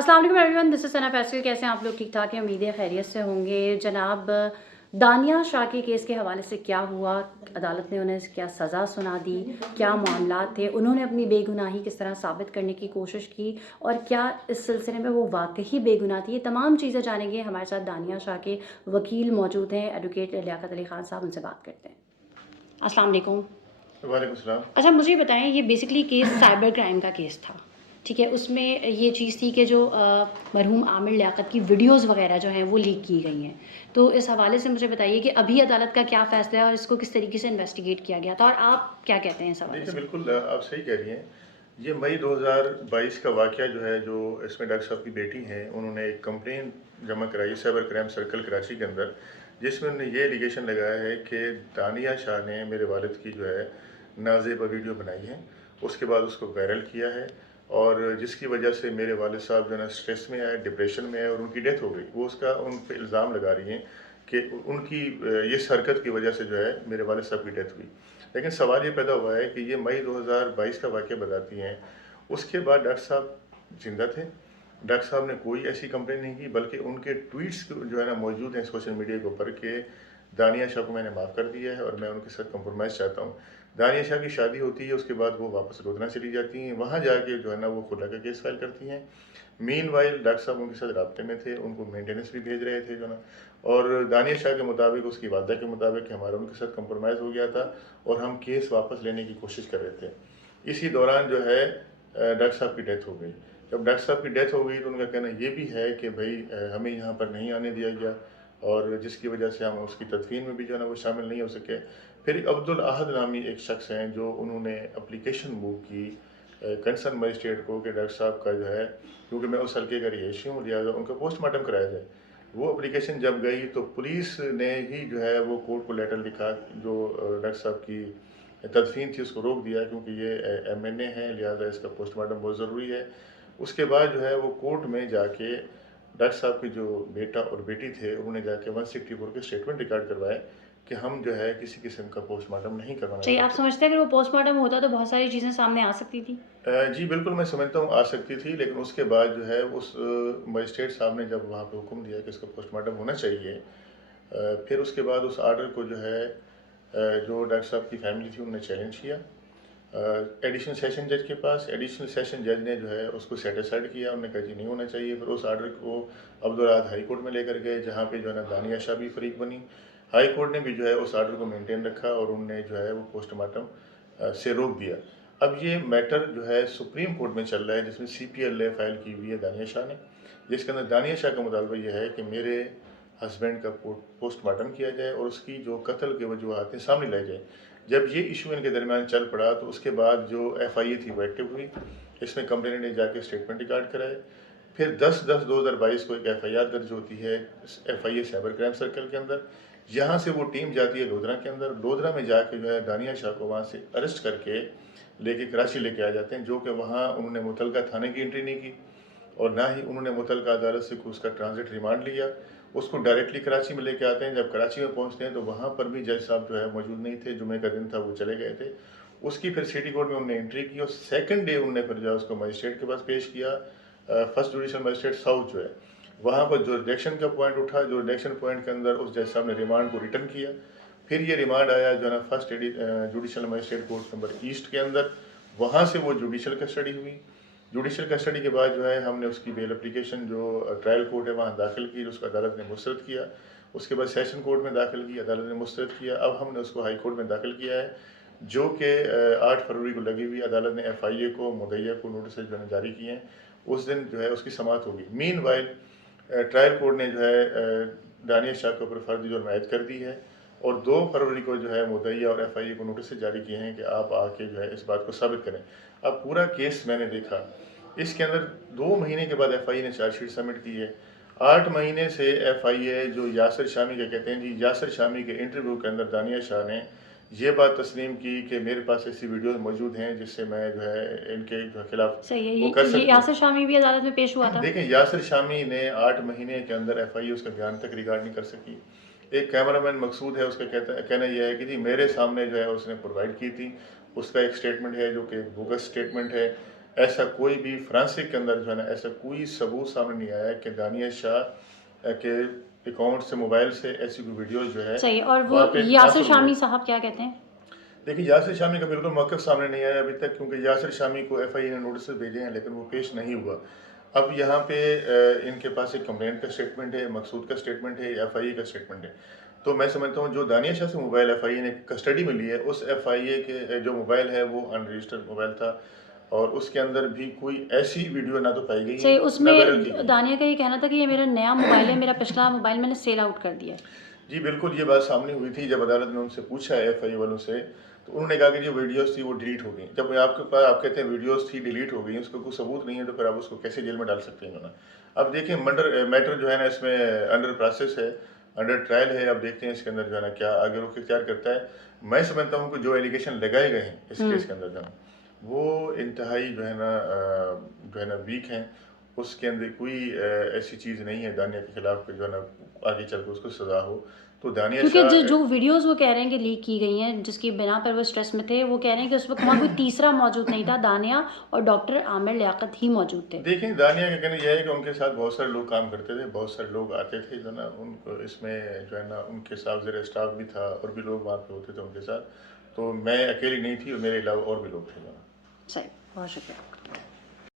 अस्सलाम वालेकुम everyone, this is सना फैसल। कैसे हैं आप लोग? ठीक ठाक हैं, उम्मीद है खैरियत से होंगे। जनाब, दानिया शाह के केस के हवाले से क्या हुआ, अदालत ने उन्हें क्या सज़ा सुना दी, क्या मामला थे, उन्होंने अपनी बेगुनाही किस तरह साबित करने की कोशिश की और क्या इस सिलसिले में वो वाकई बेगुनाह थी, ये तमाम चीज़ें जानेंगे। हमारे साथ दानिया शाह के वकील मौजूद हैं, एडवोकेट लियाकत अली ख़ान साहब, उनसे बात करते हैं। अस्सलाम वालेकुम। वालेकुम सलाम। अच्छा, मुझे बताएं, ये बेसिकली केस साइबर क्राइम का केस था, ठीक है। उसमें ये चीज़ थी कि जो मरहूम आमिर लियाकत की वीडियोस वगैरह जो हैं वो लीक की गई हैं। तो इस हवाले से मुझे बताइए कि अभी अदालत का क्या फ़ैसला है और इसको किस तरीके से इन्वेस्टिगेट किया गया था, और आप क्या कहते हैं इस हवाले देखिए से? बिल्कुल आप सही कह रही हैं। ये मई 2022 का वाक़या जो है, जो इसमें डॉक्टर साहब की बेटी हैं, उन्होंने एक कंप्लेन जमा कराई साइबर क्राइम सर्कल कराची के अंदर, जिसमें उन्होंने ये एलिगेशन लगाया है कि दानिया शाह ने मेरे वालिद की जो है नाज़ेबा वीडियो बनाई है, उसके बाद उसको वायरल किया है, और जिसकी वजह से मेरे वालिद साहब जो है ना स्ट्रेस में आए, डिप्रेशन में आए और उनकी डेथ हो गई। वो उसका उन पे इल्ज़ाम लगा रही हैं कि उनकी इस हरकत की वजह से जो है मेरे वालिद साहब की डेथ हुई। लेकिन सवाल ये पैदा हुआ है कि ये मई 2022 का वाक़या बताती हैं। उसके बाद डॉक्टर साहब ज़िंदा थे। डॉक्टर साहब ने कोई ऐसी कंप्लेन नहीं की, बल्कि उनके ट्वीट्स जो है ना मौजूद हैं सोशल मीडिया के ऊपर के दानिया शाह को मैंने माफ़ कर दिया है और मैं उनके साथ कंप्रोमाइज़ चाहता हूँ। दानिया शाह की शादी होती है, उसके बाद वो वापस रोदना चली जाती हैं। वहाँ जाके जो है ना वो खुला का केस फाइल करती हैं। मीनवाइल डॉक्टर साहब उनके साथ राब्ते में थे, उनको मेंटेनेंस भी भेज रहे थे जो ना, और दानिया शाह के मुताबिक, उसकी वालदा के मुताबिक, हमारा उनके साथ कंप्रोमाइज़ हो गया था और हम केस वापस लेने की कोशिश कर रहे थे। इसी दौरान जो है डॉक्टर साहब की डेथ हो गई। जब डॉक्टर साहब की डेथ हो गई तो उनका कहना ये भी है कि भाई हमें यहाँ पर नहीं आने दिया गया, और जिसकी वजह से हम उसकी तदफीन में भी जो है ना वो शामिल नहीं हो सके। फिर अब्दुल अहद नामी एक शख्स हैं, जो उन्होंने अप्लीकेशन मूव की कंसर्न मजिस्ट्रेट को कि डॉक्टर साहब का जो है, क्योंकि मैं उस हल्के का रिहायशी हूँ, लिहाजा उनका पोस्टमार्टम कराया जाए। वो एप्लीकेशन जब गई तो पुलिस ने ही जो है वो कोर्ट को लेटर लिखा, जो डॉक्टर साहब की तदफीन थी उसको रोक दिया, क्योंकि ये MNA है, लिहाजा इसका पोस्टमार्टम बहुत ज़रूरी है। उसके बाद जो है वो कोर्ट में जाके डॉक्टर साहब के जो बेटा और बेटी थे, उन्होंने जाके 164 के स्टेटमेंट रिकॉर्ड करवाए कि हम जो है किसी किस्म का पोस्टमार्टम नहीं करवाना चाहिए, आप चाहते। समझते हैं अगर वो पोस्टमार्टम होता तो बहुत सारी चीज़ें सामने आ सकती थी? जी बिल्कुल, मैं समझता हूँ आ सकती थी, लेकिन उसके बाद जो है उस मजिस्ट्रेट साहब ने जब वहाँ पे हुक्म दिया कि इसका पोस्टमार्टम होना चाहिए, फिर उसके बाद उस आर्डर को जो है जो डॉक्टर साहब की फैमिली थी उन्होंने चैलेंज किया एडिशनल सेशन जज के पास। एडिशनल सेशन जज ने जो है उसको सेटिस्फाइड किया, उन्होंने कहा जी नहीं होना चाहिए। फिर उस आर्डर को अब्दुल अहद हाई कोर्ट में लेकर गए, जहाँ पे जो है ना दानिया शाह भी फरीक बनी। हाई कोर्ट ने भी जो है उस आर्डर को मेंटेन रखा और उनने जो है वो पोस्टमार्टम से रोक दिया। अब ये मैटर जो है सुप्रीम कोर्ट में चल रहा है, जिसमें CPLA फाइल की हुई है दानिया शाह ने, जिसके अंदर दानिया शाह का मुतालबा यह है कि मेरे हस्बैंड का पोस्टमार्टम किया जाए और उसकी जो कत्ल के वजूहत हैं सामने लाई जाए। जब ये इशू इनके दरमियान चल पड़ा तो उसके बाद जो FIA थी वो एक्टिव हुई। इसमें कंप्लेनेंट ने जाके स्टेटमेंट रिकॉर्ड कराए। फिर 10/10/2022 को एक FIR दर्ज होती है FIA साइबर क्राइम सर्कल के अंदर। यहाँ से वो टीम जाती है लोधरा के अंदर। लोधरा में जाके जो है दानिया शाह को वहाँ से अरेस्ट करके लेके कराची लेके आ जाते हैं, जो कि वहाँ उन्होंने मुतलका थाने की एंट्री नहीं की और ना ही उन्होंने मुतलका अदालत से उसका ट्रांजिट रिमांड लिया। उसको डायरेक्टली कराची में लेके आते हैं। जब कराची में पहुंचते हैं तो वहाँ पर भी जज साहब जो है मौजूद नहीं थे, जुमे का दिन था, वो चले गए थे। उसकी फिर सिटी कोर्ट में उन्होंने एंट्री की और सेकंड डे उन्होंने फिर जो है उसको मजिस्ट्रेट के पास पेश किया। फर्स्ट जुडिशल मजिस्ट्रेट साउथ जो है, वहाँ पर जो रिडक्शन का पॉइंट उठा, जो रिडक्शन पॉइंट के अंदर उस जज साहब ने रिमांड को रिटर्न किया। फिर ये रिमांड आया जो है ना first judicial magistrate court number east के अंदर, वहाँ से वो जुडिशल कस्टडी हुई। जुडिशल कस्टडी के बाद जो है हमने उसकी बेल एप्लीकेशन जो ट्रायल कोर्ट है वहाँ दाखिल की, उसको अदालत ने मुस्तरद किया। उसके बाद सेशन कोर्ट में दाखिल की, अदालत ने मुस्तरद किया। अब हमने उसको हाई कोर्ट में दाखिल किया है, जो कि 8 फरवरी को लगी हुई। अदालत ने FIA को, मुद्दईया को नोटिस जो है जारी किए हैं। उस दिन जो है उसकी समाअत होगी। मीनवाइल ट्रायल कोर्ट ने जो है दानिया शाह के ऊपर फर्जी जुर्म आयद कर दी है और 2 फरवरी को जो है मुद्दईया और FIA को नोटिस जारी किए हैं कि आप आके जो है इस बात को साबित करें। अब पूरा केस मैंने देखा, इसके अंदर 2 महीने के बाद FIA ने चार्जशीट सबमिट की है। 8 महीने से FIA जो यासिर शामी के कहते हैं जी, यासिर शामी के इंटरव्यू के अंदर दानिया शाह ने ये बात तस्लीम की कि मेरे पास ऐसी वीडियोस मौजूद हैं जिससे मैं जो है इनके जो खिलाफ सही है। वो कर ये सकती यासिर हूँ। शामी भी अदालत में पेश हुआ था? देखें, यासिर शामी ने 8 महीने के अंदर FIA उसका बयान तक रिकॉर्ड नहीं कर सकी। एक कैमरामैन मकसूद है, उसका कहना यह है कि जी मेरे सामने जो है उसने प्रोवाइड की थी। उसका एक स्टेटमेंट है जो कि बोगस स्टेटमेंट है। ایسا کوئی بھی فرانسک کے اندر جو ہے نا ایسا کوئی ثبوت سامنے نہیں آیا کہ دانیہ شاہ کے اکاؤنٹ سے موبائل سے ایسی کوئی ویڈیوز جو ہے صحیح. اور وہ وہاں پہ یاسر ٹرانسفر ہوئی شامی ہے. صاحب کیا کہتے ہیں؟ دیکھیے یاسر شامی کا بالکل موقف سامنے نہیں آیا ابھی تک، کیونکہ یاسر شامی کو ایف آئی اے نے نوٹسز بھیجے ہیں لیکن وہ پیش نہیں ہوا. اب یہاں پہ ان کے پاس ایک کمپلینٹ کا اسٹیٹمنٹ ہے، مقصود کا اسٹیٹمنٹ ہے، ایف آئی اے کا اسٹیٹمنٹ ہے. تو میں سمجھتا ہوں جو دانیہ شاہ سے موبائل ایف آئی اے نے کسٹڈی میں لی ہے، اس ایف آئی اے کے جو موبائل ہے وہ ان رجسٹرڈ موبائل تھا، اور اس کے اندر بھی کوئی ایسی ویڈیو نہ تو پائی گئی ہے صحیح. اس نہ میں وائرل کی گئی ہے. دانیہ کا یہ کہنا تھا کہ یہ میرا نیا موبائل ہے، میرا پچھلا موبائل میں نے سیل آؤٹ کر دیا ہے. جی بالکل، یہ بات سامنے ہوئی تھی جب عدالت نے ان سے پوچھا ہے ایف آئی اے والوں سے، تو انہوں نے کہا کہ جو ویڈیوز تھی وہ ڈیلیٹ ہو گئی. جب آپ کے پاس آپ کہتے ہیں ویڈیوز تھی ڈیلیٹ ہو گئی، اس کا کوئی ثبوت نہیں ہے، تو پھر آپ اس کو کیسے جیل میں ڈال سکتے ہیں نا. اب دیکھیں میٹر جو ہے نا اس میں انڈر پروسیس ہے، انڈر ٹرائل ہے. اب دیکھتے ہیں اس کے اندر جو ہے نا کیا آگے رخ اختیار کرتا ہے. میں سمجھتا ہوں کہ جو ایلیگیشن لگائے گئے ہیں اس کیس کے اندر جو ہے وہ انتہائی جو ہے نا ویک ہیں. اس کے اندر کوئی ایسی چیز نہیں ہے دانیہ کے خلاف کہ جو ہے نا آگے چل کے اس کو سزا ہو. تو دانیہ کیونکہ شاہ جو ویڈیوز وہ کہہ رہے ہیں کہ لیک کی گئی ہیں، جس کی بنا پر وہ اسٹریس میں تھے، وہ کہہ رہے ہیں کہ اس وقت وہاں کوئی تیسرا موجود نہیں تھا، دانیہ اور ڈاکٹر عامر لیاقت ہی موجود تھے. دیکھیں دانیہ کا کہنا یہ ہے کہ ان کے ساتھ بہت سارے لوگ کام کرتے تھے، بہت سارے لوگ آتے تھے جو نا ان کو اس میں جو ہے نا ان کے ساتھ زیر اسٹاف بھی تھا اور بھی لوگ وہاں پہ ہوتے تھے ان کے ساتھ. تو میں اکیلی نہیں تھی، اور میرے علاوہ اور بھی لوگ تھے. صحیح. بہت شکریہ.